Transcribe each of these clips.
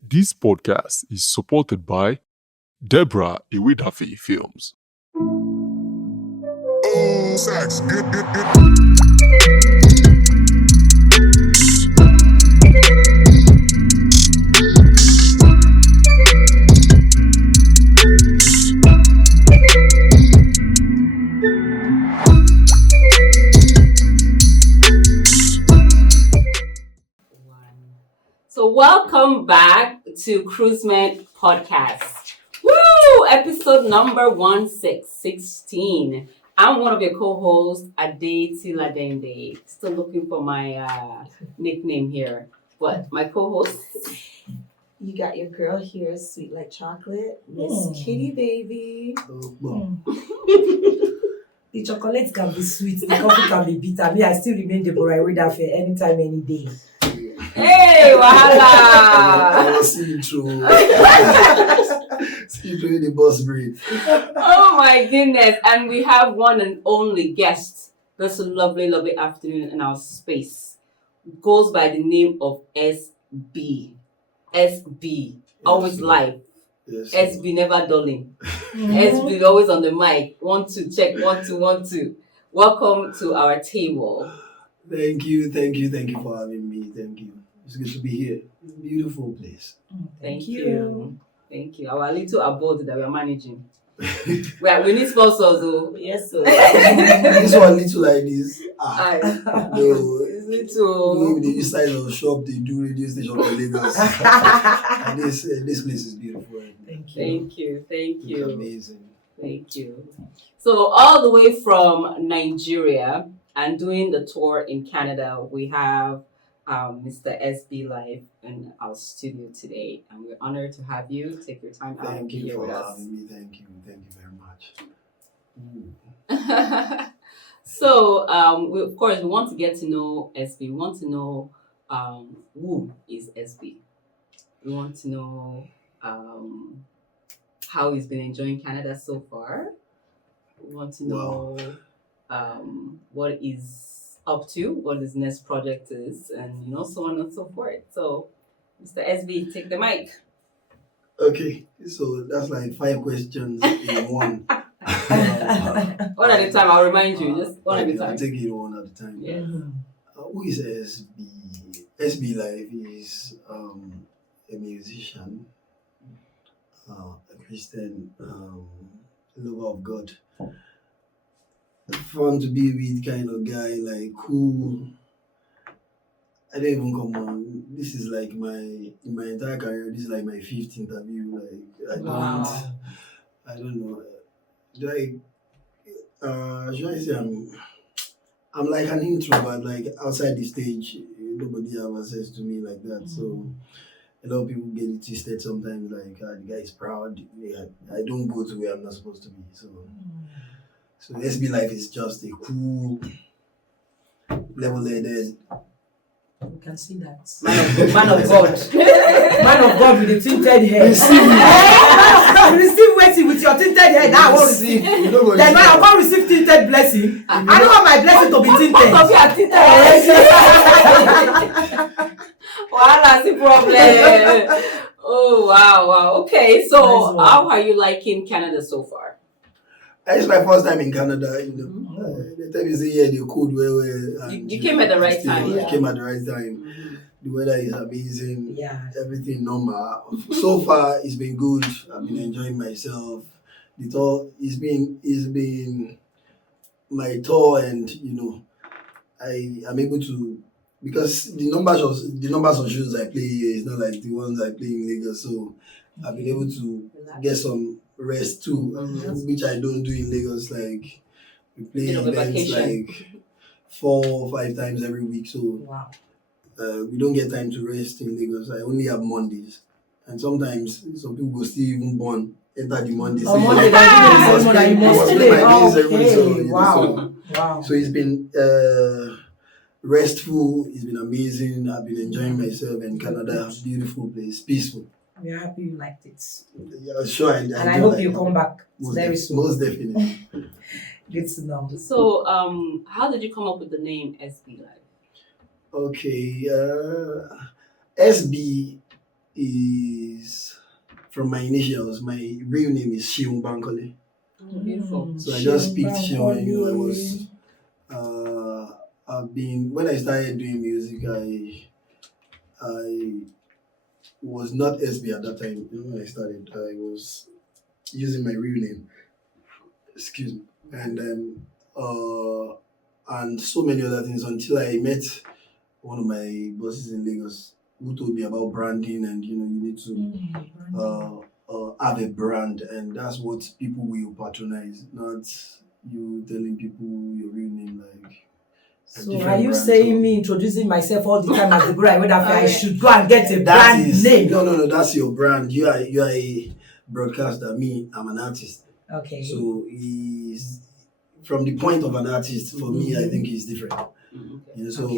This podcast is supported by Deborah Iwidafe Films. Oh, Sax, good. So welcome back to Cruiseman Podcast. Woo! Episode number 1616. I'm one of your co-hosts, Ade Tiladende. Still looking for my nickname here. But my co-host. You got your girl here, sweet like chocolate, Miss Kitty Baby. The chocolate can be sweet, the coffee can be bitter. Me, I still remain Deborah Iwidafe anytime, any day. Hey, wahala! See you through. See you through the boss breed. Oh my goodness. And we have one and only guest this lovely, lovely afternoon in our space. Goes by the name of SB. SB. Always live. Yes. SB never dulling. SB always on the mic. Want to check, want to. Welcome to our table. Thank you for having me. Thank you. It's good to be here. It's a beautiful place. Thank you. Our little abode that we are managing. we need sponsors though. Yes, sir. This one little like this. No. It's little. The size of shop they do radio station for Lagos. And this place is beautiful. Thank you. Thank you. It's amazing. Thank you. So all the way from Nigeria and doing the tour in Canada, we have Mr. SB live in our studio today, and we're honored to have you. Take your time out and be here with us. Having me. Thank you very much. So, we, of course, we want to get to know SB. We want to know who is SB. We want to know how he's been enjoying Canada so far. We want to know what is up to, what his next project is, and so on and so forth. So, Mr. SB, take the mic. Okay, so that's like 5 questions in one. One at a time, I'll remind you. Just one at a time. I'll take it one at a time. Yeah. Who is SB? SB Life is a musician, a Christian, lover of God. Fun to be with kind of guy, like cool. I don't even come on. This is like in my entire career, this is like my 5th interview. Like I don't know. Like should I say I'm like an introvert, like outside the stage, nobody have access to me like that. So a lot of people get it twisted sometimes, like the guy is proud. I don't go to where I'm not supposed to be. So SB Life is just a cool, level-headed. We can see that. Man of God. Man of God with the tinted hair. Receive waiting with your tinted hair. Now I won't receive. Then when I can't receive tinted blessing, I don't want my blessing to be tinted. Both of you are tinted. Wow, that's the problem. Oh, wow. Okay, so how are you liking Canada so far? It's my first time in Canada. The time you say the cold well. You came at the right time. I came at the right time. Mm-hmm. The weather is amazing. Yeah. Everything normal. So far, it's been good. I've been enjoying myself. The tour it's been my tour, and I'm able to, because the numbers of shows I play here is not like the ones I play in Lagos. So I've been able to get some rest too, which I don't do in Lagos. Like we play events like 4 or 5 times every week, so we don't get time to rest in Lagos. I only have Mondays, and sometimes some people go still even born enter the Monday. On Monday, wow. So it's been restful. It's been amazing. I've been enjoying myself in Canada. Beautiful place, peaceful. We are happy you liked it. Yeah, sure. And I hope you come back very soon. Most definitely. Good to know. So, how did you come up with the name SB Life? Okay, SB is from my initials. My real name is Shion Bankole. Beautiful. So I just picked Shion Shion. You know, I Bankole. was. I've been when I started doing music. I was not SB at that time. You know, when I started, I was using my real name. Excuse me, and so many other things until I met one of my bosses in Lagos who told me about branding and you need to have a brand, and that's what people will patronize, not you telling people your real name like. So are you saying me introducing myself all the time as the brand when I should go and get a that brand is, name? No, that's your brand. You are a broadcaster. Me, I'm an artist. Okay. So he's from the point of an artist. For me, I think he's different. So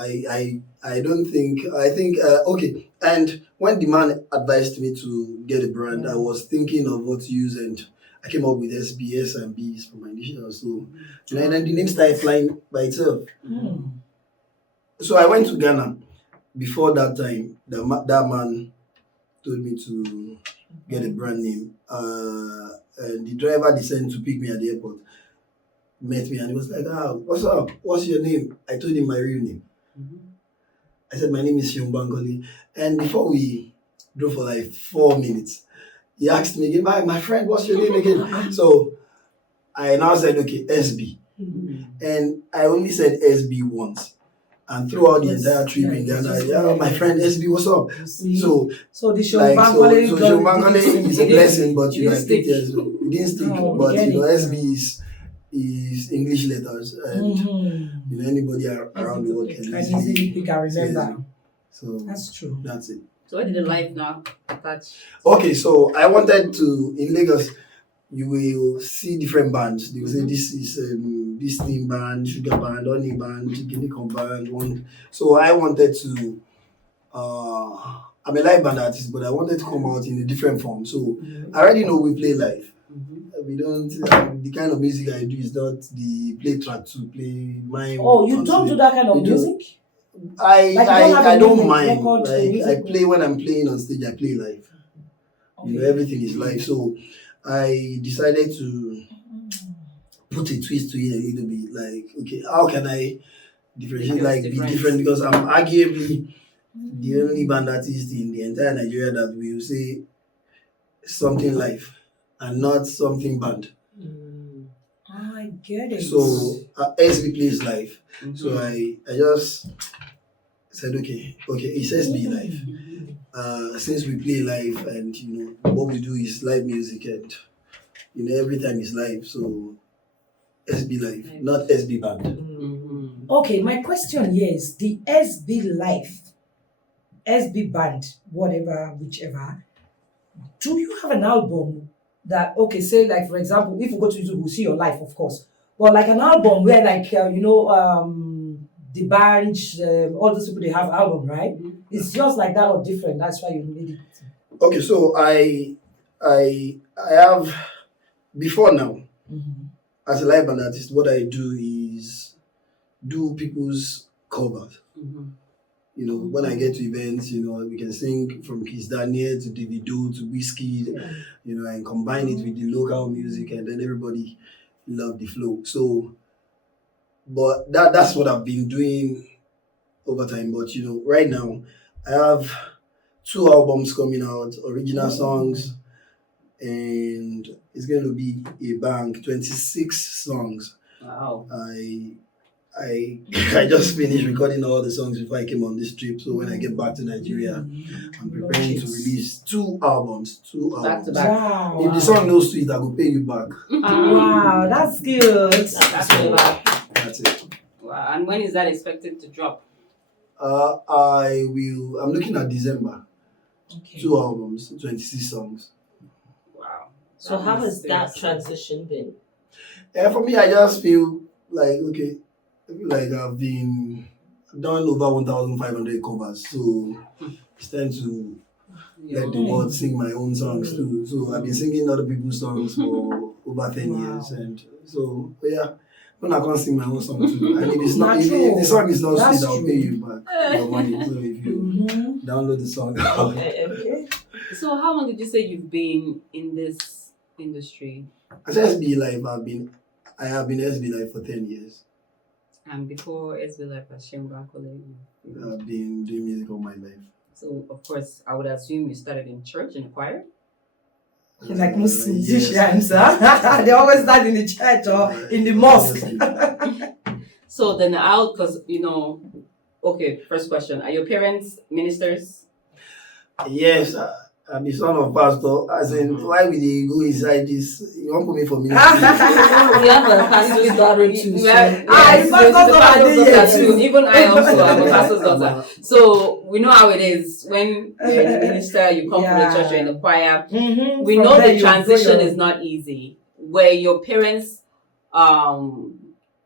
I don't think okay. And when the man advised me to get a brand, I was thinking of what to use, and I came up with SBS and B's for my initial. So and then the name started flying by itself. So I went to Ghana. Before that time, that man told me to get a brand name. And the driver decided to pick me at the airport. Met me and he was like, what's up? What's your name? I told him my real name. I said, my name is Shion Bankole. And before we drove for like 4 minutes, he asked me again, my friend, what's your name again? So I now said, okay, SB. And I only said SB once. And throughout the entire trip in Ghana, my friend SB, what's up? So the Shion Bankole, so Shion Bankole is a blessing, but I picked it. It didn't stick. But SB is English letters, and anybody around the world can easily pick and remember. So that's true. That's it. So what did the life now attach? Okay, so I wanted to in Lagos. You will see different bands. They will say this is this thing band, sugar band, honey band, unicorn band. So I wanted to. I'm a live band artist, but I wanted to come out in a different form. So I already know we play live. We don't. The kind of music I do is not the play track to play mime. Oh, you don't do that kind of music? I don't mind. Like I play when I'm playing on stage. I play live. Okay. Everything is live. So I decided to put a twist to it a little bit. Like, okay, how can I differentiate? Like, be different? Because I'm arguably the only band artist in the entire Nigeria that will say something live and not something band. I get it. So SB plays live. So I just said, okay, it's SB live. Since we play live and what we do is live music and every time is live, so SB live, not SB band. Okay, my question here is the SB live, SB band, whatever, whichever. Do you have an album that say like for example, if you go to YouTube, we'll see your life, of course, but like an album where like the band, all those people, they have album, right? It's just like that or different. That's why you need it. Okay, so I have before now as a live band artist, what I do is do people's covers. When I get to events, we can sing from Kiss Daniel to Davido to Whiskey, and combine it with the local music, and then everybody love the flow. So, but that's what I've been doing over time. But right now, I have 2 albums coming out, original songs, and it's going to be a bang, 26 songs. Wow. I just finished recording all the songs before I came on this trip. So when I get back to Nigeria, I'm preparing to release 2 albums. Back to back. Wow. If the song no sweet, I will pay you back. Wow, that's good. That's it. Wow. And when is that expected to drop? I'm looking at December. Okay. 2 albums, 26 songs. Wow. So how has that transition been? For me, I just feel like like I've done over 1,500 covers, so it's time to let the world sing my own songs too. So I've been singing other people's songs for over 10 years, and so when I can't sing my own song too, and if the song is not sweet, I'll pay you back your money. So if you Download the song. Okay. So how long did you say you've been in this industry? As SB Life, I have been SB Life for 10 years. And before SB Life as Shemba College? I've been doing music all my life. So of course, I would assume you started in church, in the choir? Like most Yes. musicians, huh? They always start in the church or in the mosque. So then because, okay, first question. Are your parents ministers? Yes, I'm the son of pastor. As in, why will they go inside this? You won't put me for ministry. We have a pastor's daughter too. So. Yes, the pastor's daughter pastor's did daughter it too. too. Even I also am a pastor's daughter. So we know how it is. When you're in the minister, you come from the church, you're in the choir. Mm-hmm. We know the transition is not easy. Were your parents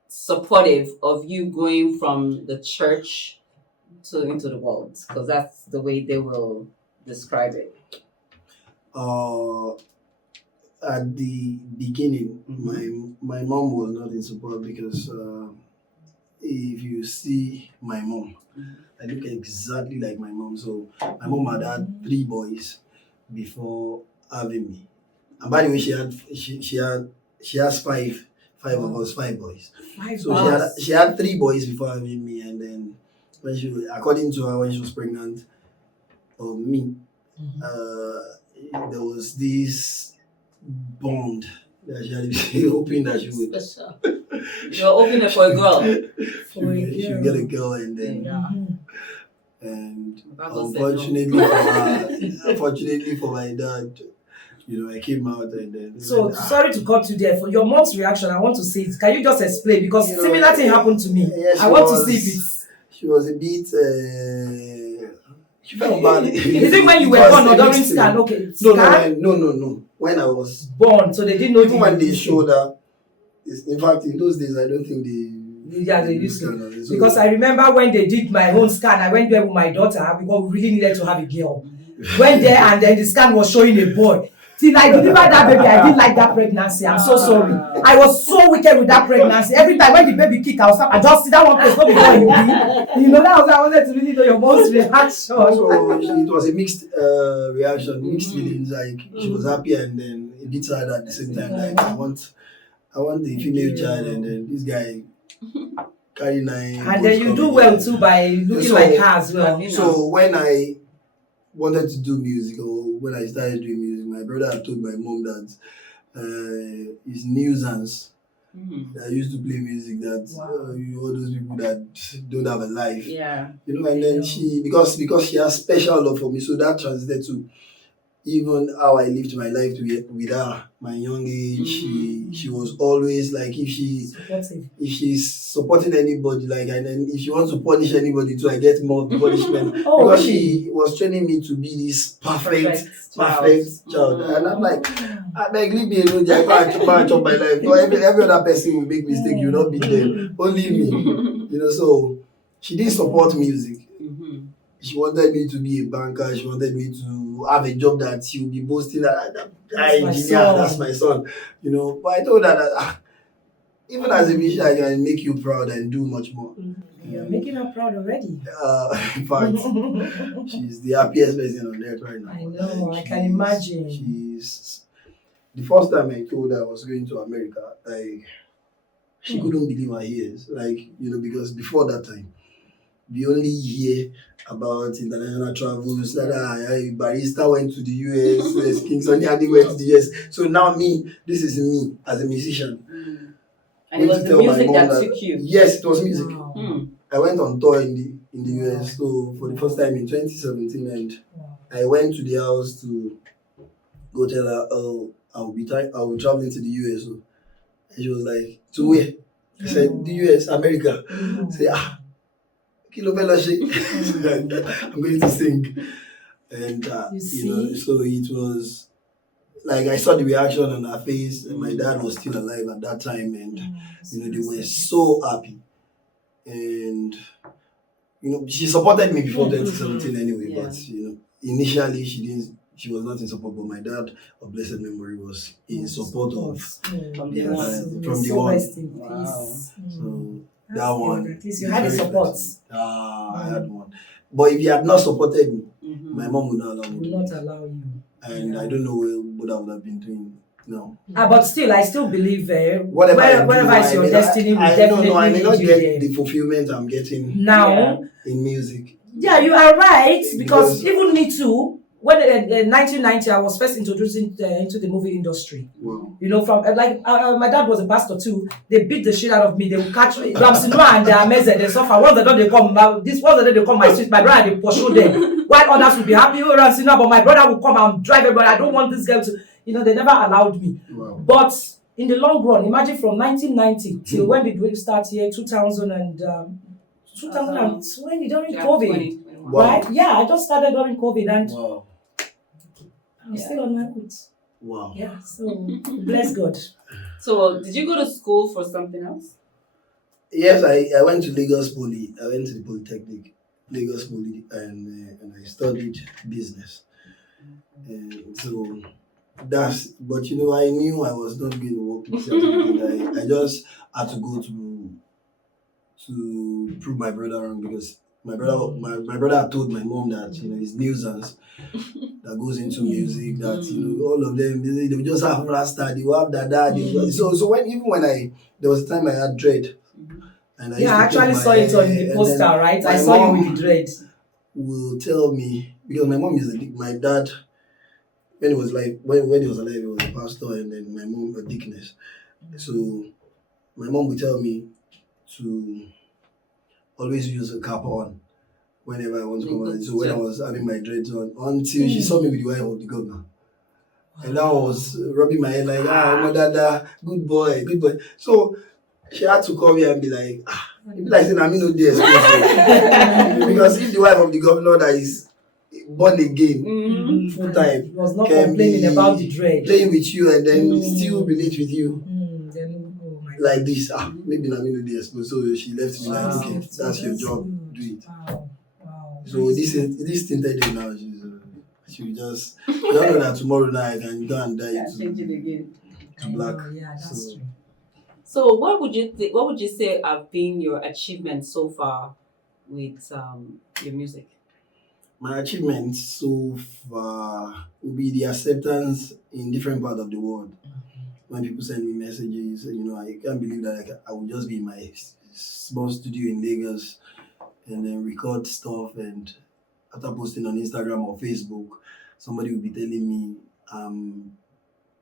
supportive of you going from the church into the world? Because that's the way they will describe it. At the beginning, my mom was not in support because if you see my mom, I look exactly like my mom. So my mom had 3 boys before having me, and by the way, she has five of us, 5 boys. So she had 3 boys before having me, and then according to her, when she was pregnant of me, there was this bond that she had hoping that she would. Special. You're opening for a girl. She would get a girl, and then and unfortunately for my dad, I came out and then. So sorry to cut you there. For your mom's reaction, I want to see it. Can you just explain? Because similar thing happened to me. Yes, I want to see if it's. She was a bit. She felt bad. Is it when you were born or during scan? Okay. No. When I was born, so they didn't know. Even when they showed her, in fact, in those days, I don't think they. Yeah, they used to. Because I remember when they did my own scan, I went there with my daughter because we really needed to have a girl. Went there and then the scan was showing a boy. Till I delivered that baby, I didn't like that pregnancy. I'm so sorry. I was so wicked with that pregnancy. Every time when the baby kick, I was like, I just see that one place, not before you that was I wanted to really know your mom's reaction. So it was a mixed reaction, mixed feelings. Like she was happy and then a bit sad at the same time. Like I want the female child, and then this guy carry 9. And then you do well too by looking like her as well. So when I wanted to do music, or when I started doing music, my brother had told my mom that his nuisance. I used to play music that all those people that don't have a life. Yeah. And then she because she has special love for me, so that translated to even how I lived my life with her, my young age. She was always like, if she's supporting anybody, like, and then if she wants to punish anybody too, I get more punishment. Because she was training me to be this perfect child. And I'm like, I beg, leave me alone. I can't chop my life. Every other person will make mistake, you will not be there. Only me. So she didn't support music. She wanted me to be a banker. She wanted me to have a job that she would be boasting that that's my son. But I told her that even as a musician, I can make you proud and do much more. You're making her proud already. In fact, she's the happiest person on earth right now. I know, I can imagine. She's the first time I told her I was going to America, she couldn't believe her ears. Because before that time, we only hear about international travels, that Barista went to the US, King Sunny Ade went to the US. So now this is me as a musician. And it was the music that took you? Yes, it was music. Wow. I went on tour in the US, so for the first time in 2017, and I went to the house to go tell her, I'll be traveling to the US. So, and she was like, to where? I said, the US, America. I said, Kilo Fellowship. I'm going to sing. And, so it was like I saw the reaction on her face, and my dad was still alive at that time, and, they were so happy. And, she supported me before 2017 anyway, but, initially she was not in support, but my dad, of blessed memory, was in support of from the one. Wow. So that one. At least you had the support. I had one. But if he had not supported me, Mhm. my mom would not allow me. Will not allow you. And I don't know what I would have been doing. No. But still, I still believe Whatever wherever is your destiny will I definitely don't know. I may lead not you get there. the fulfillment I'm getting Now, in music. yeah, you are right, because Because- even me too. When in 1990, I was first introduced into the movie industry. Wow. You know, from my dad was a pastor too. They beat the shit out of me. They would catch Ramsey Noah and they are amazing. They suffer. Once the day they come, once the day they come, my street, my brother they pursue them. While others would be happy with Ramsey Noah, but my brother would come and drive everybody. I don't want this girl to. They never allowed me. Wow. But in the long run, imagine from 1990 till when did we start here? 2000 and 2020 during COVID. 2021. Wow. Right? Yeah, I just started during COVID and Wow. I'm still on my feet. Wow. Yeah, so bless God. So, did you go to school for something else? Yes, I went to Lagos Poly. I went to the Polytechnic, Lagos Poly, and I studied business. And so but I knew I was not going to work with certain. I just had to go to prove my brother wrong, because my brother had told my mom that his nuisance that goes into music, that all of them they will just have rasta, they will have dada. So when there was a time I had dread, and I used to I actually take saw my it on hair, the and poster, then right? my I saw you mom with the dread. will tell me, because my mom is my dad. When he was alive, he was a pastor, and then my mom a deaconess. So my mom would tell me to always use a cap on whenever I want to come out. So when I was having my dreads on, until she saw me with the wife of the governor. And that was rubbing my head like, my dada, good boy. So she had to call me and be like, it be like saying, I'm no DS. Because if the wife of the governor that is born again, full time, Was not can complaining be about the dread. playing with you and then still relate with you Then, oh my like God. this, maybe I'm no DS. So she left me like, okay, that's your job, do it. Wow. So this tinted in now, she will just, you don't know that tomorrow night I can go and dye it Change it again. to black. Yeah, that's So- true. So, what would you say have been your achievements so far with your music? My achievements so far will be the acceptance in different parts of the world. When people send me messages, I can't believe that I would just be in my small studio in Lagos and then record stuff, and after posting on Instagram or Facebook, somebody will be telling me,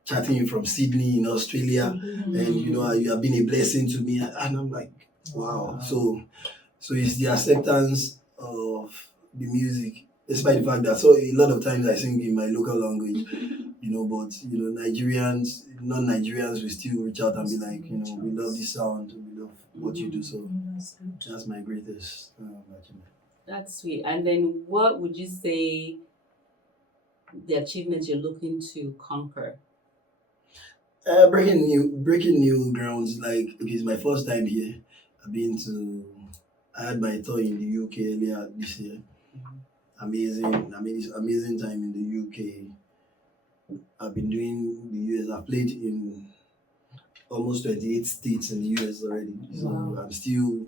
chatting you from Sydney in Australia, and you have been a blessing to me, and I'm like, wow. So it's the acceptance of the music, despite the fact that a lot of times I sing in my local language, but Nigerians, non-Nigerians will still reach out and be like, we love this sound, we love what you do. So that's my greatest achievement. That's sweet. And then, what would you say the achievements you're looking to conquer? Breaking new grounds. Like, it's my first time here. I had my tour in the UK earlier this year. Amazing. I mean, it's amazing time in the UK. I've been doing the US. I've played in almost 28 states in the US already. So I'm still,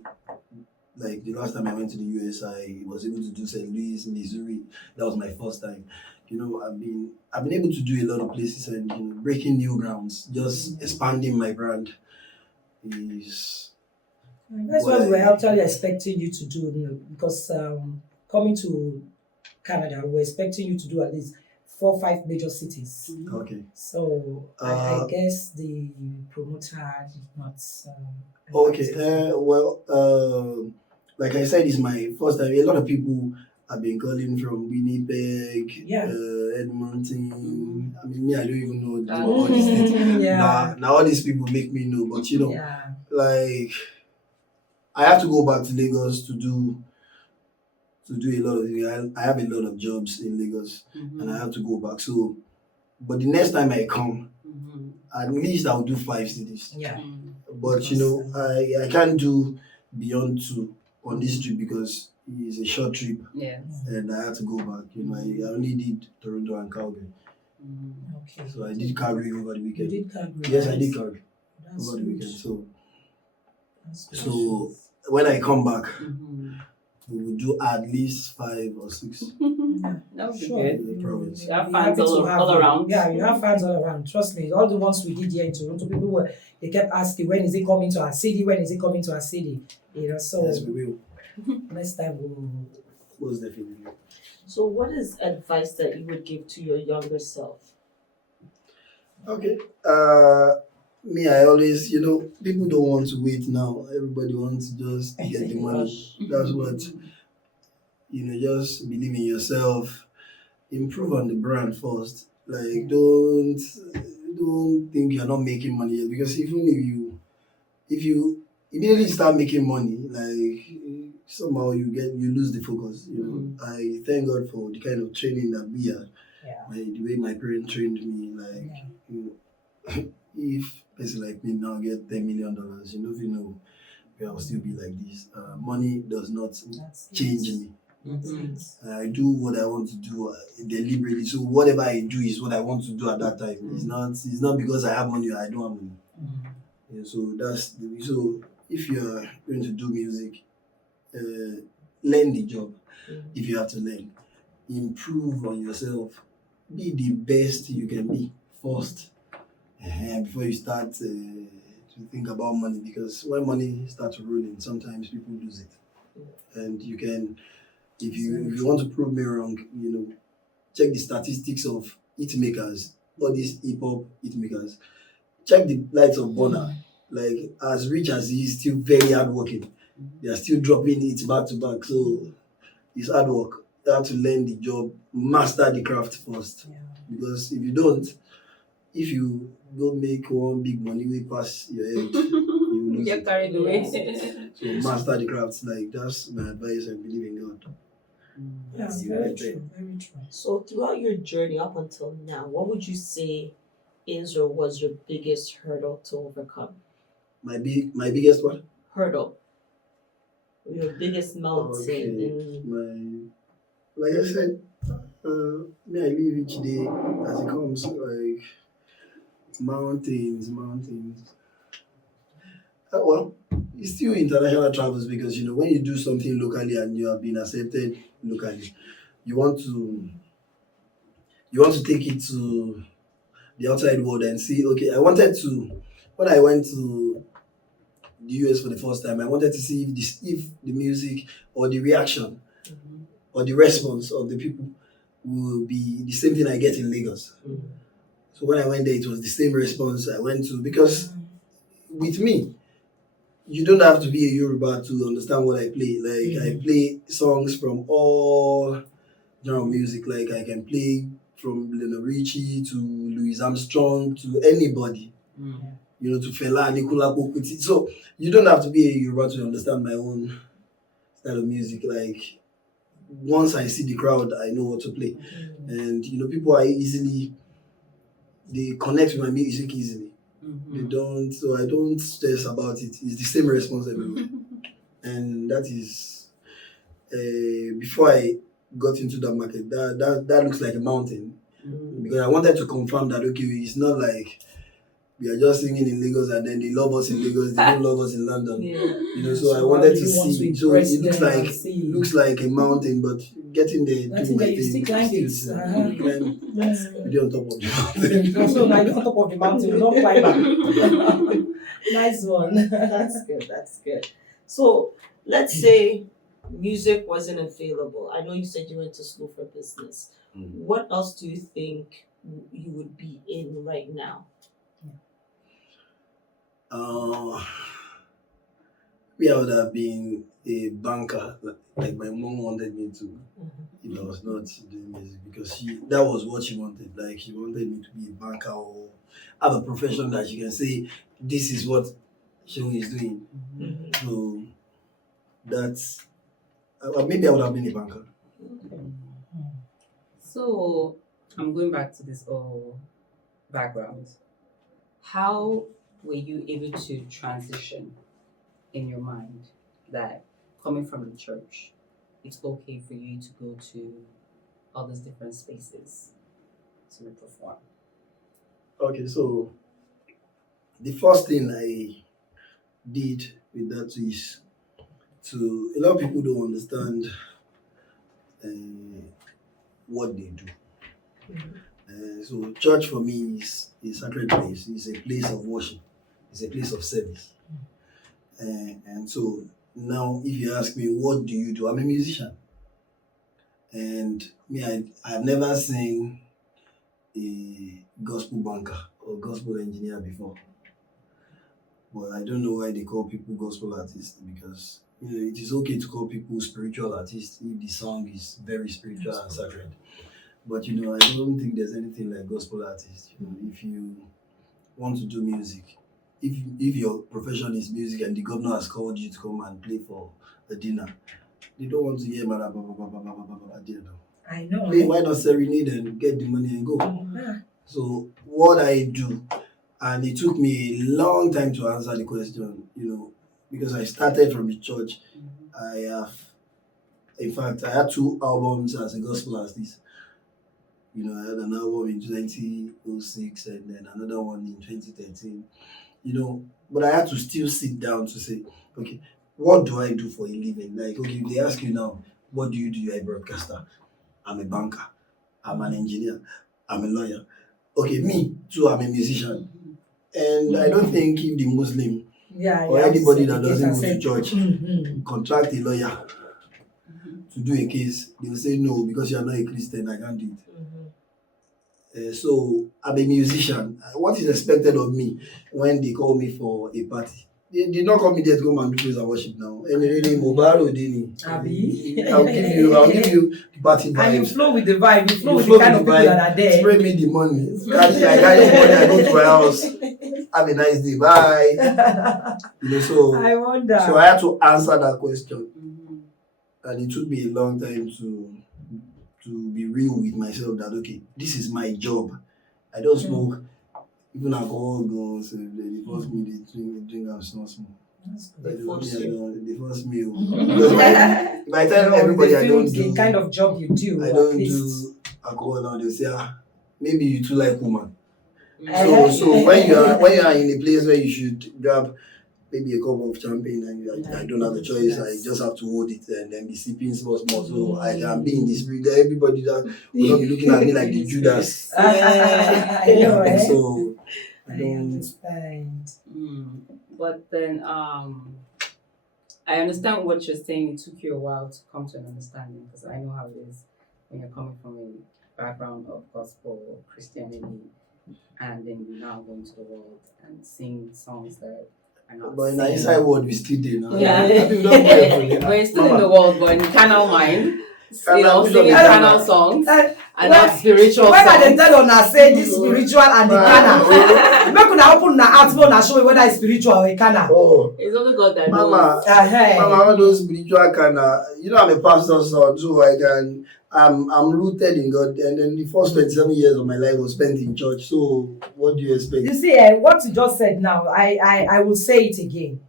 like, the last time I went to the US, I was able to do St. Louis, Missouri. That was my first time. I've been able to do a lot of places, and breaking new grounds, just expanding my brand is. That's what we're actually expecting you to do, because coming to Canada, we're expecting you to do at least 4 or 5 major cities. Okay. So I guess the promoter did not. Okay. Like I said, it's my first time. A lot of people have been calling from Winnipeg, Edmonton. I mean, me, I don't even know all these states. Now all these people make me know, but like, I have to go back to Lagos to do a lot of. I have a lot of jobs in Lagos, and I have to go back. So, but the next time I come, at least I'll do 5 cities. Yeah. But I can't do beyond 2 on this trip because it's a short trip. Yes. And I had to go back. I only did Toronto and Calgary. Okay. So I did Calgary over the You weekend. did Calgary. Yes, I did Calgary over the weekend. So when I come back, we would do at least 5 or 6. That would be Sure. good. Yeah, province. You have Be fans happy to all have all you. around. Yeah, you have fans all around. Trust me. All the ones we did here in Toronto, people were they kept asking when is it coming to our city? When is it coming to our city? So Yes, we will. next time we'll Most definitely. So, what is advice that you would give to your younger self? Okay. Me, I always, people don't want to wait now. Everybody wants to just get the money. Rush. That's what, just believe in yourself. Improve on the brand first. Like, don't think you're not making money yet, because even if you immediately start making money, like somehow you lose the focus. I thank God for the kind of training that we had. yeah. The way my parents trained me, like if person like me now get $10 million, if you know, I will still be like this. Money does not That's change it. me. That's Mhm. it. I do what I want to do deliberately. So whatever I do is what I want to do at that time. It's not because I have money or I don't have money. Yeah, so so if you're going to do music, learn the job. If you have to learn, improve on yourself. Be the best you can be first, before you start to think about money. Because when money starts rolling, sometimes people lose it, and you can. If you want to prove me wrong, check the statistics of hit makers, all these hip hop hit makers. Check the likes of Bonner. Like, as rich as he is, still very hardworking. They are still dropping it back to back. So it's hard work. You have to learn the job, master the craft first. Yeah. Because if you don't, if you go make one big money way pass your head, you lose Get it. carried away. So master the craft. Like, that's my advice, and believe in God. Yeah, You very right there. true. Very true. So, throughout your journey up until now, what would you say is or was your biggest hurdle to overcome? My biggest one. Hurdle. Your biggest mountain. Okay. Like I said, me, I live each day as it comes. Like, mountains. Well, it's still international travels, because when you do something locally and you have been accepted locally, you want to take it to the outside world and see. Okay, I wanted to, when I went to the US for the first time, I wanted to see if the music or the reaction or the response of the people will be the same thing I get in Lagos. So when I went there, it was the same response I went to, because with me, you don't have to be a Yoruba to understand what I play. Like, I play songs from all genre of music. Like, I can play from Lionel Richie to Louis Armstrong to anybody, to Fela, Nicola Bokuti. So you don't have to be a Yoruba to understand my own style of music. Like, once I see the crowd, I know what to play. And people they connect with my music easily. They don't, so I don't stress about it. It's the same response everywhere. And that is, before I got into that market, that looks like a mountain. Because I wanted to confirm that, okay, it's not like we are just singing in Lagos and then they love us in Lagos, they don't love us in London. So I So wanted how to do you want see. to So impress it looks them like and see? a mountain, but getting there, I doing think my that you still thing, climbed it. still Uh-huh. climb, Yes. be on top of the mountain. So now you're on top of the mountain, we don't climb back. Nice one. That's good. So, let's say music wasn't available. I know you said you went to school for business. What else do you think you would be in right now? We would have been a banker, like my mom wanted me to. If I was not doing music, because that was what she wanted. Like, she wanted me to be a banker or have a profession that she can say, this is what Sheung is doing. So that's maybe I would have been a banker. So I'm going back to this background. How were you able to transition in your mind that coming from the church, it's okay for you to go to all these different spaces to perform? Okay, so the first thing I did with that is So a lot of people don't understand what they do. So church for me is a sacred place. It's a place of worship. It's a place of service. And so now, if you ask me, what do you do? I'm a musician. And me, I've never seen a gospel banker or gospel engineer before. But I don't know why they call people gospel artists, because it is okay to call people spiritual artists if the song is very spiritual and sacred. But I don't think there's anything like gospel artists. If you want to do music, if your profession is music and the governor has called you to come and play for a dinner, they don't want to hear I know. play, why not serenade and get the money and go? So what I do, and it took me a long time to answer the question, because I started from the church. In fact, I had 2 albums as a gospel artist. I had an album in 2006 and then another one in 2013. But I had to still sit down to say, okay, what do I do for a living? Like, okay, if they ask you now, what do? You're a broadcaster. I'm a banker. I'm an engineer. I'm a lawyer. Okay, me too, I'm a musician. And I don't think if the Muslim or anybody that doesn't go to church contract a lawyer to do a case, they will say no, because you are not a Christian, I can't do it. So I'm a musician. What is expected of me when they call me for a party? They did not call me there to come and do praise and worship now. And really, I'll give you the party vibes. And you flow with the vibe. You flow with the kind of people that are there. Spray me the money. I got the money. I go to my house. Have a nice day. Bye. So I wonder. So I had to answer that question, and it took me a long time to be real with myself that, okay, this is my job. I don't smoke. Even alcohol goes, they force me to drink and small. They force me. Because if I tell everybody I don't do the kind of job you do, I don't do alcohol now, they say, maybe you too like woman. So when you are in a place where you should grab maybe a cup of champagne and I don't have a choice, I just have to hold it and then be sipping small, so I can be in the spirit that everybody that will not be looking at me like the Judas. So I understand. But then I understand what you're saying. It took you a while to come to an understanding, because I know how it is when you're coming from a background of gospel Christianity and then you now go into the world and sing songs that are not. But in the inside world, we still do now. Yeah. We're still in the world, but in the carnal mind, singing carnal songs and not spiritual songs. When they tell una say this spiritual and the carnal, make una open una heart, make una show me whether it's spiritual or a carnal. Oh, it's only God that knows. Mama, all those spiritual carnal. I'm a pastor's son, so I'm rooted in God, and then the first 27 years of my life was spent in church. So what do you expect? You see, what you just said now, I will say it again.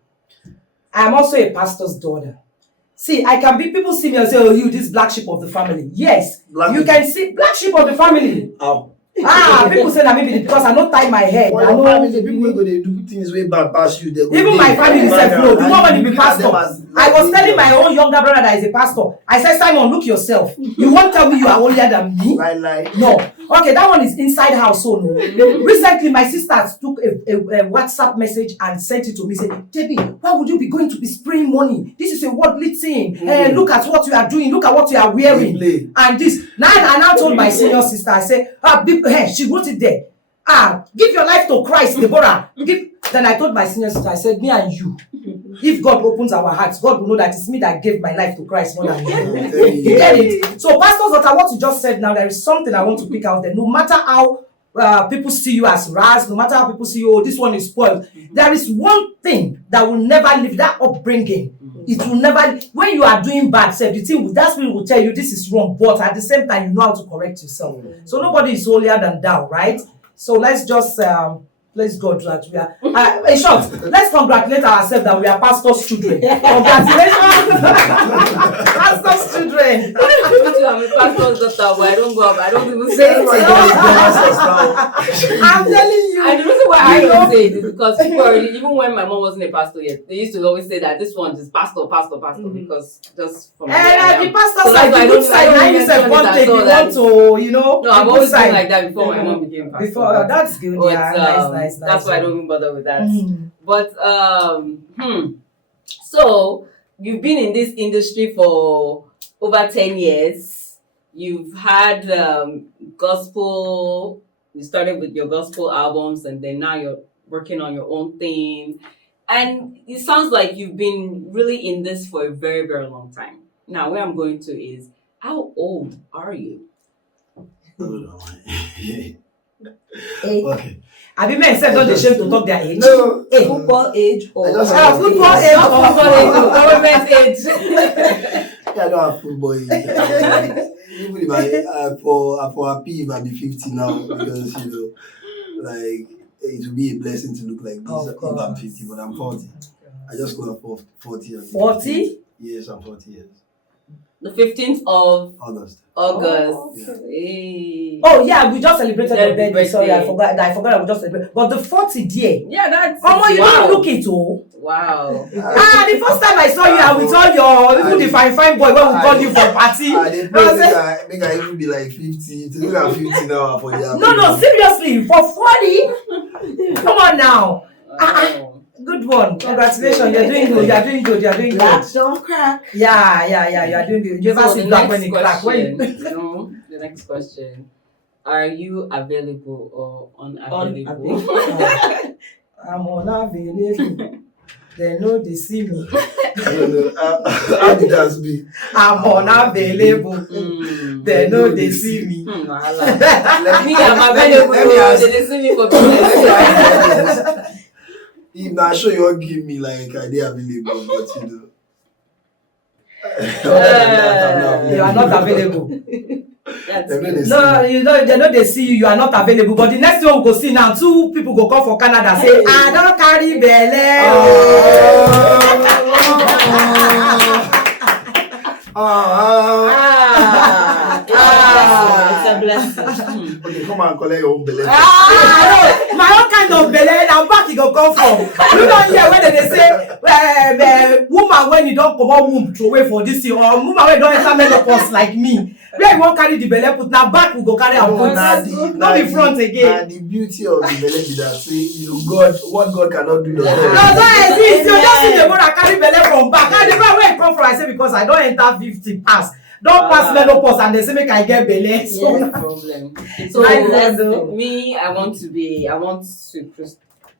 I'm also a pastor's daughter. See, people see me and say, oh, you, this black sheep of the family. Yes, can see black sheep of the family. How? People say that maybe because I don't tie my hair. Well, I know people go they do things way back past you. Even my family said no. Do not want to be pastor. I was telling my own younger brother that is a pastor. I said, Simon, look yourself. You won't tell me you are older than me. No. Okay, that one is inside household. Recently, my sister took a WhatsApp message and sent it to me. Said, Debbie, why would you be going to be spraying money? This is a worldly thing. Look at what you are doing. Look at what you are wearing. And this. Now I now told my senior sister, I said, she wrote it there. Give your life to Christ, Deborah. Then I told my senior sister, I said, me and you, if God opens our hearts, God will know that it's me that gave my life to Christ more than you. You get it? So, pastors, what you just said now, there is something I want to pick out there. No matter how people see you as ras, no matter how people see you, oh, this one is spoiled. There is one thing that will never leave, that upbringing. It will never, when you are doing bad, that spirit will tell you this is wrong, but at the same time, you know how to correct yourself. So nobody is holier than thou, right? So let's just let's go to that. We are in short, let's congratulate ourselves that we are pastors' children. Congratulations, pastors' children. I'm a pastor's daughter, but I don't go up. I don't even say it. I'm telling you. And the reason why I I don't say it because people already, even when my mom wasn't a pastor yet, they used to always say that this one is pastor, because just from And the pastor So side, that's why the I good don't- I side, don't now you mention said it one at thing, all, you that- want to, you know, No, I've the always good been side. like that before my mom became pastor. Before, but- that's good, but, yeah, nice. That's why I don't even bother with that. Mm. But so you've been in this industry for over 10 years. You've had gospel. You started with your gospel albums, and then now you're working on your own thing. And it sounds like you've been really in this for a very, very long time. Now, where I'm going to is, how old are you? Hold on. Hey, Okay. have you men said don't they shame to talk their age? No. Hey, Football age or I just football age Not or football age, government age. Yeah, I don't have football age. Even if I for happy if I be 50 now, because like it will be a blessing to look like this Of if I'm course. 50, but I'm 40. I just go for 40. 40? Yes, I'm 40 years. The 15th of August. August. Oh, okay. Hey. Oh yeah, we just celebrated your Happy birthday. Sorry, I birthday. forgot. I forgot. I we just celebrated. But the 40 dear. Yeah, that's Oh, you wow. don't look it, oh. Wow. The first time I saw you, I with all your even the fine boy when we call you for party. I did pray make I even be like 50. To look at 50 now for the No, seriously, for 40. Come on now. Wow. Good one. Congratulations. You're doing good. You're doing good. Black don't crack. Yeah. You are doing good. You ever So see the black next when it crack? question, When no, the next question. Are you available or unavailable? I'm unavailable. They know they see me. No. How did that be? I'm unavailable. They know they see me. Wahala. Let Me, I'm available. let me ask- They dey see me for business. If na show you won't give me like I dey available, but You are not available. That's They know good. they No, you know they know they see you. You are not available. But the next one we go see now, 2 people go come for Canada say, I don't carry It's a blessing. Okay, come and collect your own belly. No, my own kind of belle. Now back you go come from. You don't hear when they say, woman when you don't come out womb throw away for this thing, or woman when you don't enter menopause like me. Where you won't carry the belle put now back we go carry our put. Not be front again. The beauty of the belly be that say God, what God cannot do does No, not don't exist. You just see the one that carry belle from back. And the man where it come from, I say because I don't enter 50 pass. Don't pass menopause and they say make I get belle. So No problem. So Nice, let's, though. me, I want to,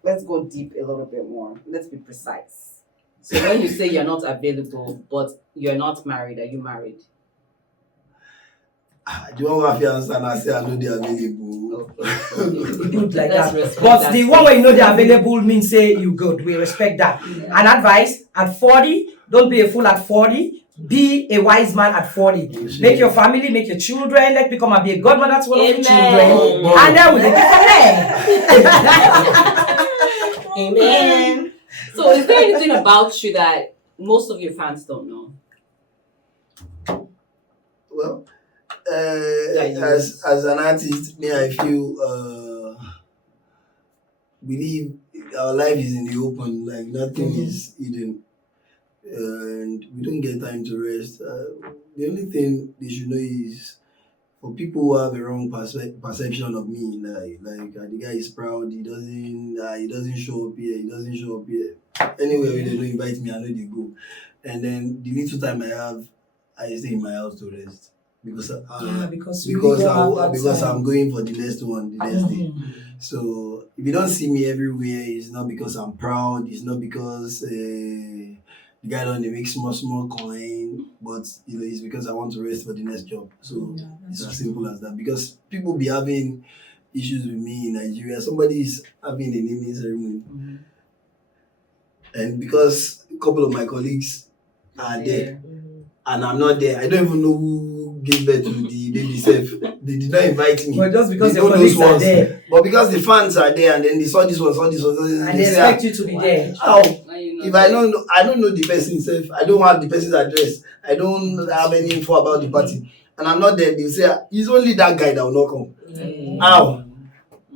let's go deep a little bit more. Let's be precise. So when you say you're not available, but you're not married, are you married? do you want to answer and I say I know they are available? good like Let's that. respect But that the one where you know they're available means say you good. We respect that. An advice at 40, don't be a fool at 40. Be a wise man at 40. Make your family, make your children. Let me come and be a godmother to one of your children. And then we'll take it from there. Amen. So is there anything about you that most of your fans don't know? Well, you as an artist, me I feel believe our life is in the open, like nothing is hidden, and we don't get time to rest. The only thing they should know is for people who have a wrong perception of me, like the guy is proud, he doesn't show up here, Anywhere where they don't invite me, I know they go. And then the little time I have, I stay in my house to rest because I'm going for the next one the next day. So if you don't see me everywhere, it's not because I'm proud. It's not because the guy don't make small coin, but it's because I want to rest for the next job. So it's as simple as that. Because people be having issues with me in Nigeria. Somebody is having a naming ceremony, and because a couple of my colleagues are there and I'm not there, I don't even know who gave birth to the baby self. They did not invite me. But just because They your know colleagues those are ones. there. But because the fans are there and then they saw this one, And they they say, expect you to be there. "How? Why you not If there? I don't know the person self, I don't have the person's address, I don't have any info about the party, and I'm not there, they'll say, it's only that guy that will not come.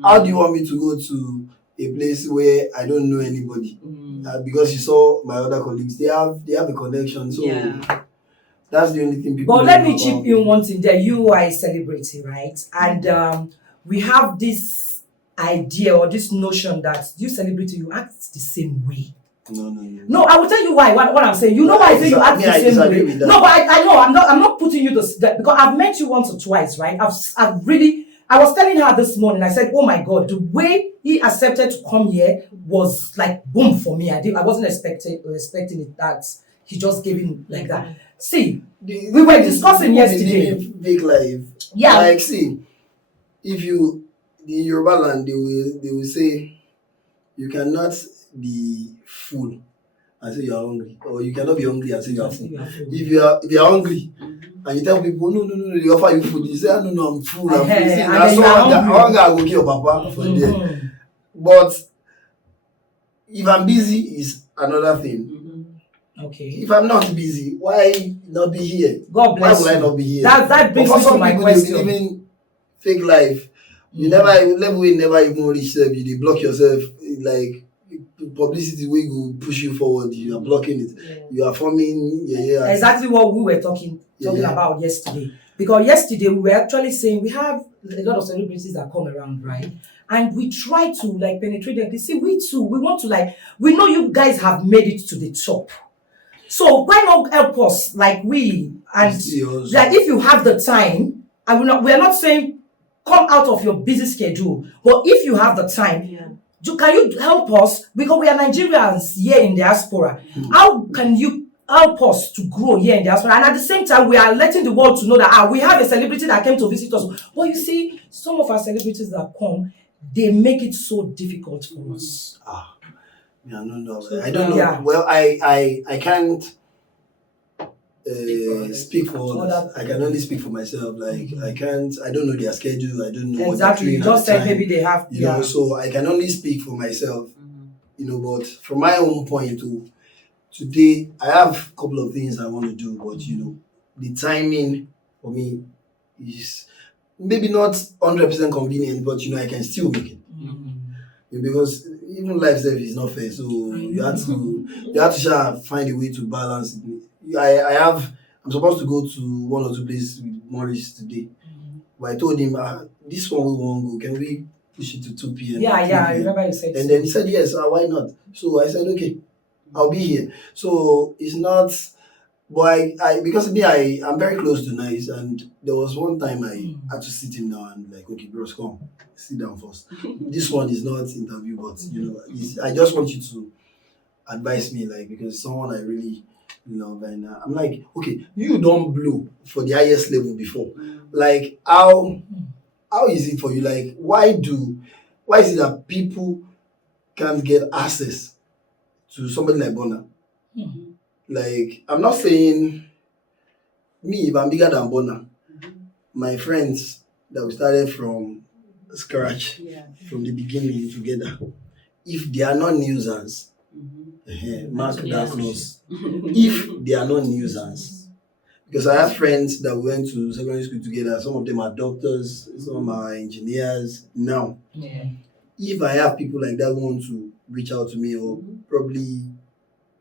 How do you want me to go to a place where I don't know anybody. Because you saw my other colleagues, they have a connection. So that's the only thing people. But know let me about chip in one thing there. You are a celebrity, right? And we have this idea or this notion that you celebrity, you act the same way. No, I will tell you why. What I'm saying, you know why I say you act the same way. No, but I know I'm not putting you because I've met you once or twice, right? I've really. I was telling her this morning. I said, "Oh my God, the way he accepted to come here was like boom for me. I wasn't expecting it that he just gave in like that." See, we were discussing yesterday. Big life. Yeah. Like, see, if you in Yoruba land, they will say you cannot be full and say you are hungry, or you cannot be hungry and say you are full. If you are hungry and you tell people no, they offer you food, you say no, I'm full. I'm full. See, that's so hunger I go kill your papa for there. But if I'm busy, is another thing. Okay. If I'm not busy, why not be here? God bless you. Why would I not be here? That brings me to my question. They living fake life. You never even reach them. You block yourself. Like publicity way will push you forward. You are blocking it. Yeah. You are forming. Exactly what we were talking about yesterday. Because yesterday we were actually saying we have a lot of celebrities that come around, right? And we try to like penetrate them. They say we too. We want to we know you guys have made it to the top. So why not help us like we and like if you have the time, we are not saying come out of your busy schedule, but if you have the time, can you help us? Because we are Nigerians here in diaspora. How can you help us to grow here in diaspora? And at the same time, we are letting the world to know that we have a celebrity that came to visit us. But you see, some of our celebrities that come, they make it so difficult for us. I don't know. I don't know. Yeah. Well, I can't speak for others. I can only speak for myself. Like I don't know their schedule. I don't know exactly. What they're doing. Just said maybe they have. You know, so I can only speak for myself. You know, but from my own point of today, I have a couple of things I want to do. But you know, the timing for me is maybe not 100% convenient. But you know, I can still make it. Because even life itself is not fair, so you have to find a way to balance it. I'm supposed to go to one or two places with Maurice today, but I told him this one we won't go. Can we push it to 2 p.m.? Yeah, I remember you said. And then he said yes. Why not? So I said okay, I'll be here. So it's not. But because I'm very close to Nice, and there was one time I had to sit him down and like, okay, bros, come, sit down first. This one is not interview, but you know, I just want you to advise me, like, because someone I really love, and I'm like, okay, you don't blow for the highest level before, like how is it for you? Like, why is it that people can't get access to somebody like Bonner? Like, I'm not saying me, if I'm bigger than Bonner, my friends that we started from scratch, from the beginning together, if they are not nuisance, mark that close. If they are not nuisance, because I have friends that we went to secondary school together, some of them are doctors, some are engineers now. If I have people like that who want to reach out to me or probably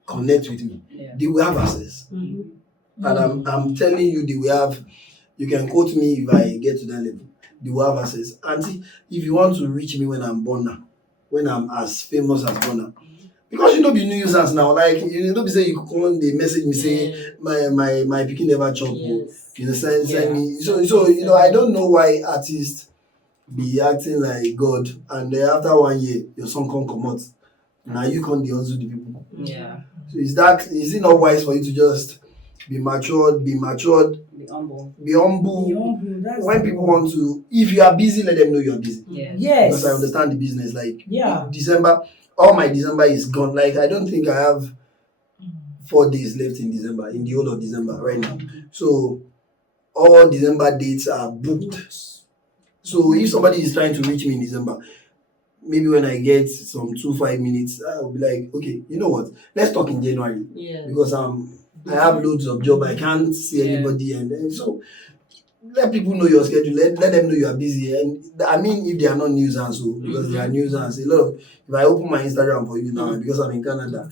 connect with me, they will have access. And I'm telling you, they will have. You can quote me if I get to that level. They will have access. And if you want to reach me when I'm Bonner, when I'm as famous as Bonner, because you don't be nuisance now. Like you don't be saying you come, they message me say my pikin never chop. You know, send me. So you know, I don't know why artists be acting like God, and then after 1 year your song can't come out. Now you can't be also the people. So is it not wise for you to just be matured, be humble? When people want to, if you are busy, let them know you are busy. Yes. Because I understand the business. Like December, all my December is gone. Like I don't think I have 4 days left in December, in the whole of December right now. So all December dates are booked. So if somebody is trying to reach me in December, maybe when I get some 2-5 minutes, I'll be like, okay, you know what? Let's talk in January. Because I have loads of job. I can't see anybody, and so let people know your schedule. Let them know you are busy. And I mean, if they are not nuisance, so because they are nuisance. A lot of if I open my Instagram for you now, because I'm in Canada,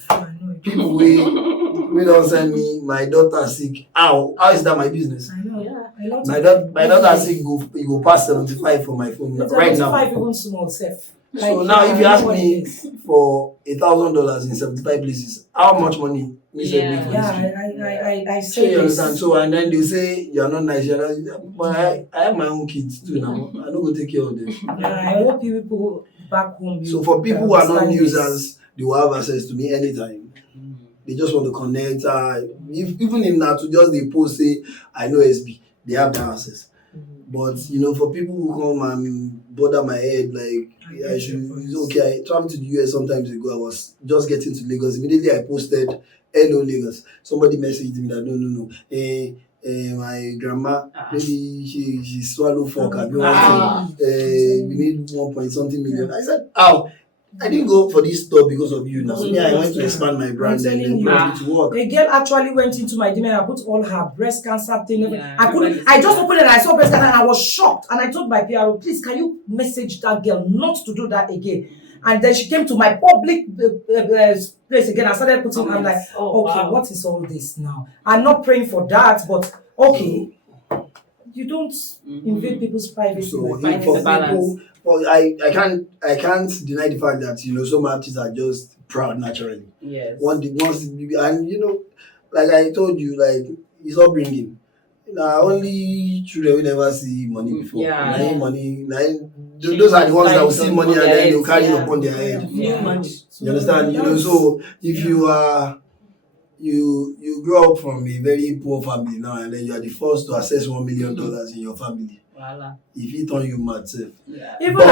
people we don't send me my daughter sick. How is that my business? I know. Yeah. A lot My of daughter sick go past 75 for my phone right now. 75 even small self. So now, if you ask me for $1,000 in 75 places, how much money me say make for this trip? I So say you understand? this. So and then they say you're not nice, but I have my own kids too now. I don't go take care of them. I hope you people back home. So for people who are not understand this. users, they will have access to me anytime. They just want to connect. Even if not to just they post say I know SB, they have the access. But for people who come and bother my head, like I should. It's okay. I traveled to the US sometimes ago. I was just getting to Lagos. Immediately I posted, "Hello Lagos." Somebody messaged me that no. My grandma maybe she swallowed fork. We need 1 point something million. I said, "Ow." I didn't go for this store because of you now. I went to expand my brand and then brought it to work. A girl actually went into my DM and I put all her breast cancer thing. Yeah, I just opened it and I saw breast cancer and I was shocked. And I told my PRO, please, can you message that girl not to do that again? And then she came to my public place again. I started putting, I'm like, what is all this now? I'm not praying for that, but okay. You don't invade people's privacy. So like for that. people, I can't deny the fact that some artists are just proud naturally. Yes. Once and like I told you, like it's upbringing. Only children will never see money before. Yeah. Those are the ones that will see money and then they'll carry it upon their head. Yeah. Money. You understand? So if you are you grow up from a very poor family now and then you are the first to access $1 million in your family. Voila. If it turn you mad self. Yeah. Even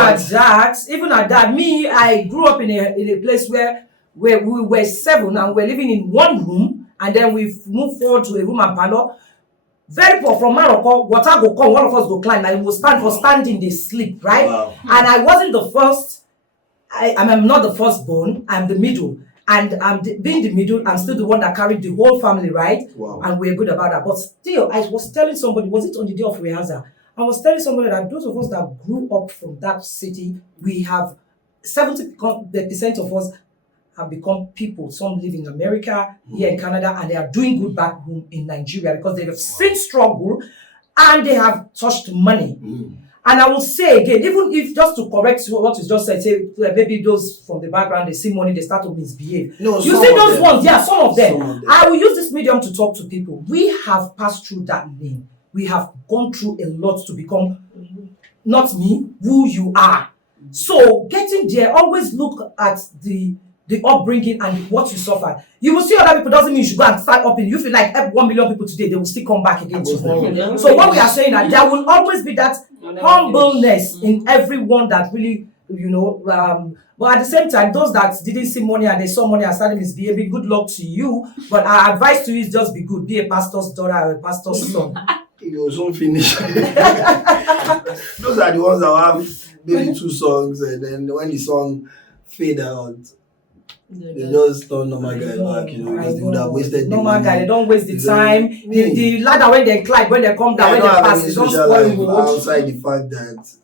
at that, me, I grew up in a place where we were 7 and we're living in one room, and then we moved forward to a room and parlor. Very poor from Morocco, water go come, one of us go climb, and we will stand for standing, they sleep, right? Wow. And I wasn't the first. I'm not the firstborn. I'm the middle. And being the middle, I'm still the one that carried the whole family, right? Wow. And we're good about that. But still, I was telling somebody, was it on the day of rehearsal? I was telling somebody that those of us that grew up from that city, we have 70% of us have become people. Some live in America, here in Canada, and they are doing good back home in Nigeria because they have seen struggle and they have touched money. And I will say again, even if just to correct what you just said, say maybe those from the background, they see money, they start to misbehave. No, you see those ones, some of them. Some of them. I will use this medium to talk to people. We have passed through that lane. We have gone through a lot to become, not me, who you are. So getting there, always look at the upbringing and what you suffered. You will see other people, doesn't mean you should go and start upping. You feel like help 1 million people today, they will still come back again tomorrow. So what we are saying that there will always be that humbleness in everyone that really, but at the same time, those that didn't see money and they saw money and started misbehaving, good luck to you. But our advice to you is just be good. Be a pastor's daughter or a pastor's son. It will soon finish. Those are the ones that will have maybe 2 songs, and then when the song fade out, they just turn normal guy back, because they would have wasted the normal money. guy, they don't waste the time. The ladder when they climb, when they come down, when they pass, they don't social spoil life road. outside the fact that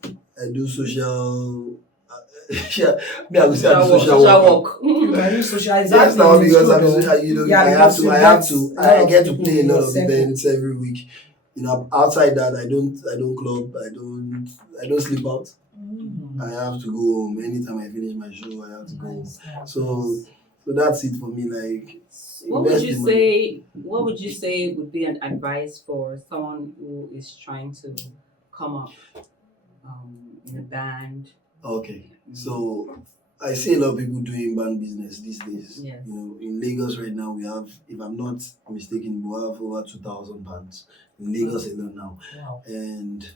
I do social. I would say I do social work. I do social Yes, now because I get to play a lot of circle. events every week. Outside that, I don't club, I don't sleep out. I have to go home anytime I finish my show. I have to go home. So that's it for me. Like, What would you say would be an advice for someone who is trying to come up in a band? Okay, so I see a lot of people doing band business these days. Yes. In Lagos right now we have, if I'm not mistaken, we have over 2,000 bands in Lagos alone now. Wow. And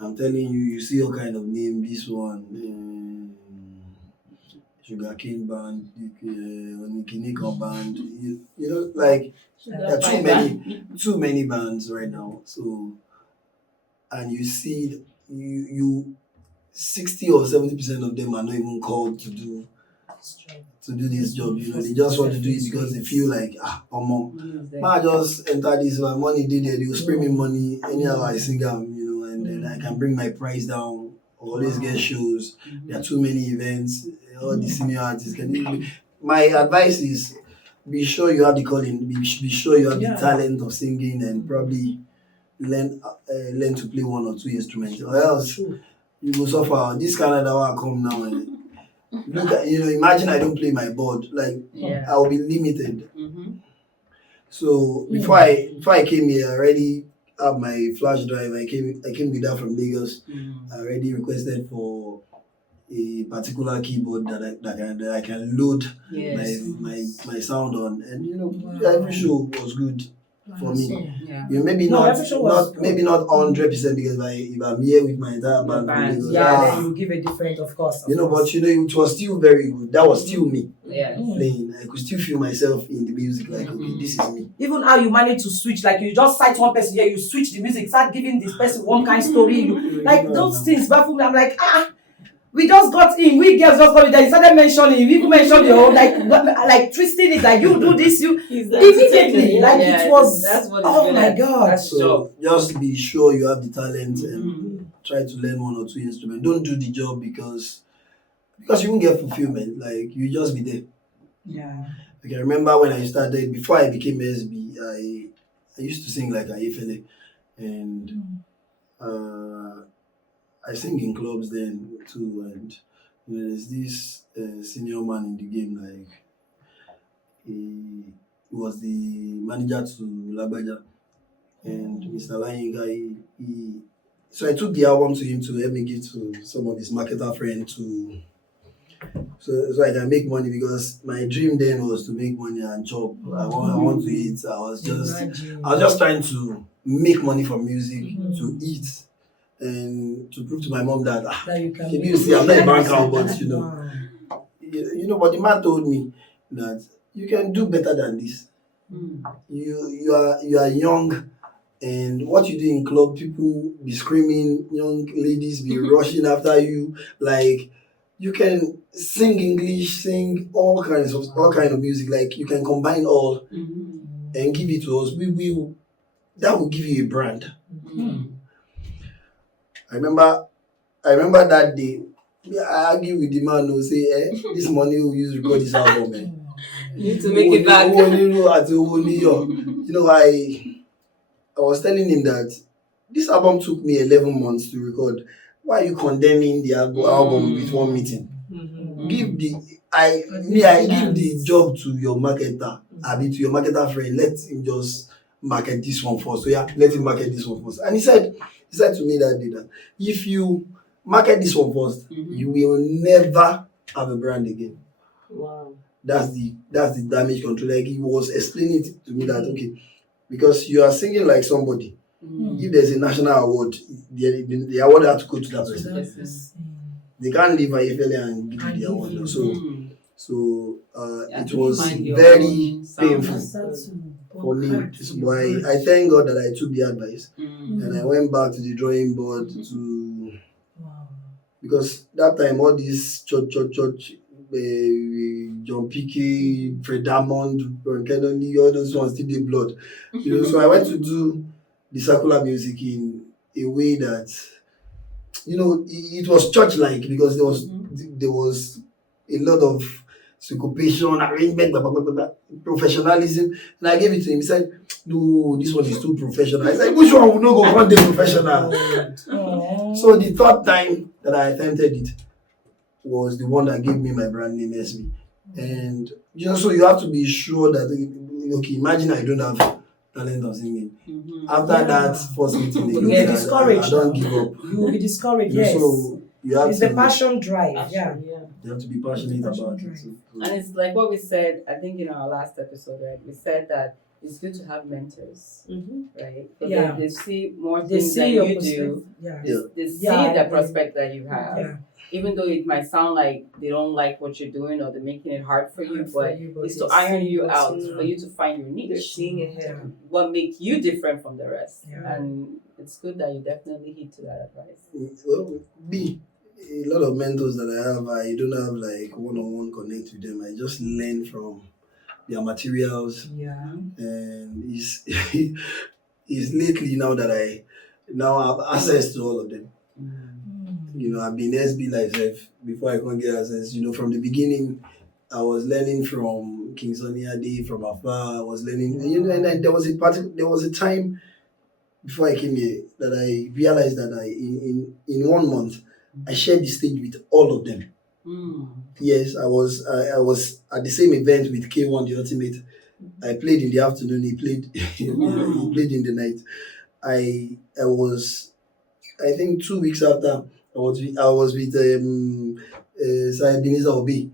I'm telling you, you see all kind of name. This one, Sugarcane Band, Onikinika Band. Like there are too many bands right now. So, and you see, you 60 or 70% of them are not even called to do to do this job. You know, they just want to do it because they feel like I just enter this, my money did it, they will spray me money anyhow I sing them, you know, and then I can bring my price down, always get shows. There are too many events, all the senior artists can. My advice is be sure you have the calling, be sure you have the talent of singing, and probably learn to play one or two instruments, or else you will suffer. This Canada will come now. Look at, imagine I don't play my board, like I will be limited. So before I came here, I already have my flash drive. I came with that from Lagos. I already requested for a particular keyboard that I can load my sound on, and every show was good for me. Maybe not 100% because if I'm here with my entire band, then you give a different, of course. But it was still very good. That was still me playing. I could still feel myself in the music, like okay, this is me. Even how you manage to switch, like you just cite one person here, you switch the music, start giving this person one kind of story, like those things baffle me. I'm like, we just got in, we girls just got in there. He started mentioning, we even mentioned your own, like twisting it, like you do this, you immediately, like it was. That's what oh my God! So just be sure you have the talent and try to learn one or two instruments. Don't do the job because you won't get fulfillment. Like you just be there. Yeah. Like I remember when I started, before I became SB, I used to sing like Ayefele, and I sing in clubs then too, and there's this senior man in the game, like he was the manager to Labaja, and Mr. Layinga, so I took the album to him to help me give to some of his marketer friends so I can make money, because my dream then was to make money and chop. I want to eat. I was just trying to make money from music to eat. And to prove to my mom that you see, I'm not a banker, but but the man told me that you can do better than this. You are young, and what you do in club, people be screaming, young ladies be rushing after you. Like you can sing English, sing all kinds of music. Like you can combine all and give it to us. That will give you a brand. I remember that day. I argue with the man who say, this money we use to record this album, You need to make it back. I was telling him that this album took me 11 months to record. Why are you condemning the album with one meeting? Give the job to your marketer. To your marketer friend. Let him just market this one first. So let him market this one first. And he said to me that day that if you market this one first, you will never have a brand again. Wow. That's the damage control. Like he was explaining it to me that okay, because you are singing like somebody. If there's a national award, the award has to go to that person. They can't leave Ayefele and give you the award. So it was very painful for me. That's why I thank God that I took the advice and I went back to the drawing board because that time all these church, John Piquet, Fred Hammond, Ron Kennedy, all those ones still did blood. So I went to do the secular music in a way that it was church-like because there was a lot of syncopation, arrangement, professionalism, and I gave it to him. He said, "No, this one is too professional." I said, "Which one will not go one day professional?" So the third time that I attempted it was the one that gave me my brand name SB. And so you have to be sure that imagine I don't have talent of singing. After that first meeting, you will be discouraged. I don't give up. You will be discouraged. Yes. So you have it's the passion drive. You have to be passionate about it. And it's like what we said, I think in our last episode, right? We said that it's good to have mentors, right? Because they see more things than you do. They see the prospect that you have. Yeah. Even though it might sound like they don't like what you're doing or they're making it hard for you, but it's to iron you out, for you to find your niche. They're seeing ahead. What makes you different from the rest. Yeah. And it's good that you definitely heed to that advice. Well, a lot of mentors that I have, I don't have like one-on-one connect with them. I just learn from their materials, Yeah. and it's lately now that I now have access to all of them. I've been SB Life before I can get access. From the beginning, I was learning from King Sunny Ade from afar. I was learning, and then there was a time before I came here that I realized that in 1 month I shared the stage with all of them. Yes, I was at the same event with K1 the Ultimate. I played in the afternoon. He played he played in the night. I was, I think 2 weeks after, I was with Sir Ebenezer Obi.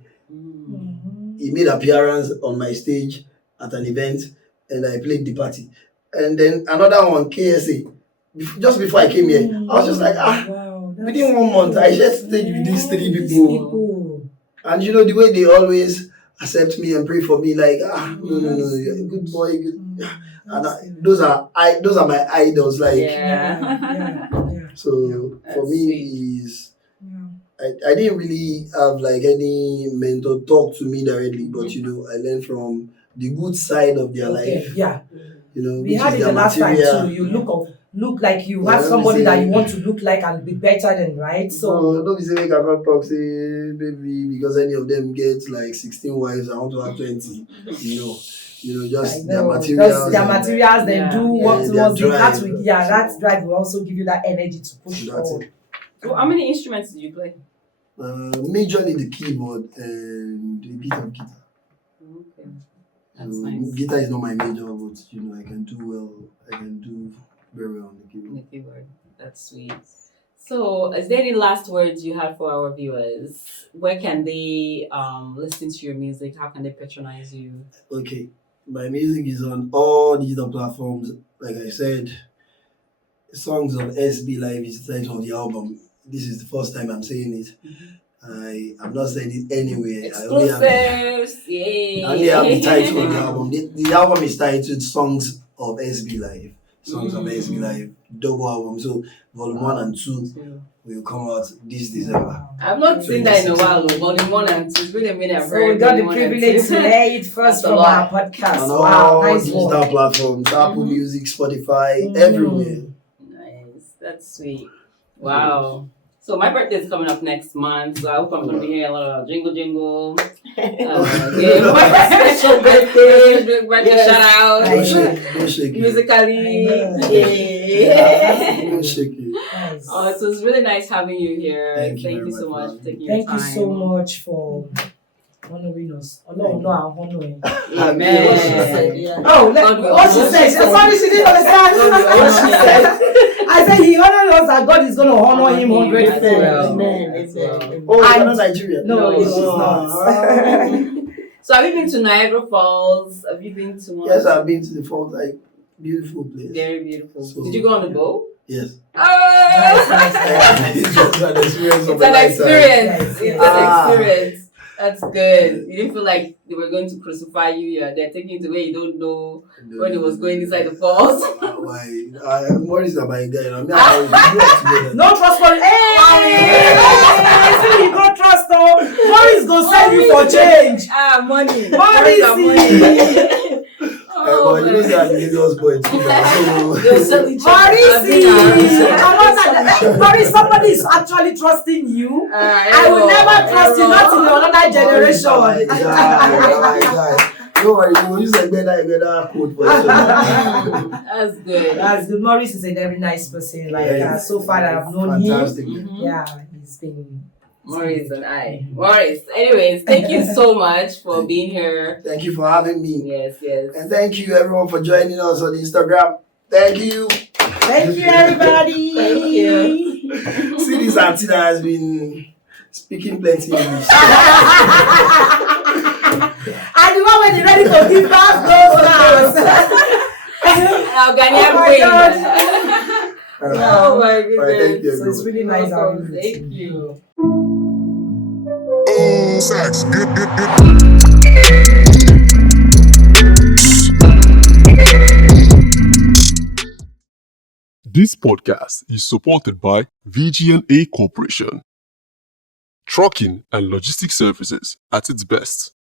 He made appearance on my stage at an event, and I played the party. And then another one, KSA. Just before I came here, I was just like, wow, within 1 month, I just stayed with these three people. And the way they always accept me and pray for me, like, no, you're a good boy, good. And those are my idols, like. Yeah. So for me, is I didn't really have like any mentor talk to me directly, but I learned from the good side of their life. Yeah. We We had it the last time too. You look like you have somebody that you want to look like and be better than, right? So don't be saying I can't talk, say baby, because any of them get like 16 wives, I want to have 20. Just their materials. Their materials, they do what their was drive. that drive will also give you that energy to push forward. So how many instruments did you play? Majorly the keyboard and a bit of guitar. Okay. That's nice. Guitar is not my major, but I can do very well on the keyboard. That's sweet. So, is there any last words you have for our viewers? Where can they listen to your music? How can they patronize you? Okay, my music is on all digital platforms. Like I said, Songs of SB Live is the title of the album. This is the first time I'm saying it. I have not said it anywhere. Exclusives! I only have the title of the album. The album is titled Songs of SB Live. Songs of SB Live. Double album. So volume 1 and 2 will come out this December. I've not seen that in a while. Volume 1 and 2. It's really a minute. So we got the privilege to hear it first from our podcast. On Wow, all nice digital one. platforms, Apple Music, Spotify, everywhere. Nice. That's sweet. Wow. So my birthday is coming up next month, so I hope I'm going to be hearing a lot of jingle. Special birthday. Shout out. Don't shake it. Musically. Don't shake it. Nice. So it's really nice having you here. Thank you you very so much, much for taking your Thank time. you so much for honoring us. Honoring. Amen. What she said. Sorry, she didn't understand what she said. I said he honored us and God is going to honor him 100%. Amen. Oh, you're not Nigerian? No, she's not. So have you been to Niagara Falls? Have you been to one? Yes, I've been to the Falls. Beautiful place. Very beautiful. So, did you go on the boat? Yes. Oh! It's just an experience of It's an a lifetime. experience. It's Ah. an experience. That's good. You didn't feel like they were going to crucify you. They're taking you to where you don't know when it was going inside the falls. Why? I'm worried about my guy. I mean, I together. No trust for see you don't trust though. Maurice go send you for change. Money. Maurice. But you know, say I'm the Lagos boy too. Maurice, somebody is actually trusting you. I will never trust you, not in another generation. My guy. Don't worry, you will use a better code for it. That's good. That's good. Maurice is a very nice person. So far that I've known Fantastic. him. Yeah, he's been. Maurice and I. Maurice. Anyways, thank you so much for being here. Thank you for having me. Yes. And thank you everyone for joining us on Instagram. Thank you. Thank you, everybody. Thank you. See, this auntie that has been speaking plenty English. And the one when you're ready to give back those Our Ghanaian queen. Oh my goodness. Alright, thank you, So it's really nice having you. Thank you. Oh, sex. Good. This podcast is supported by VGNA Corporation. trucking and logistics services at its best.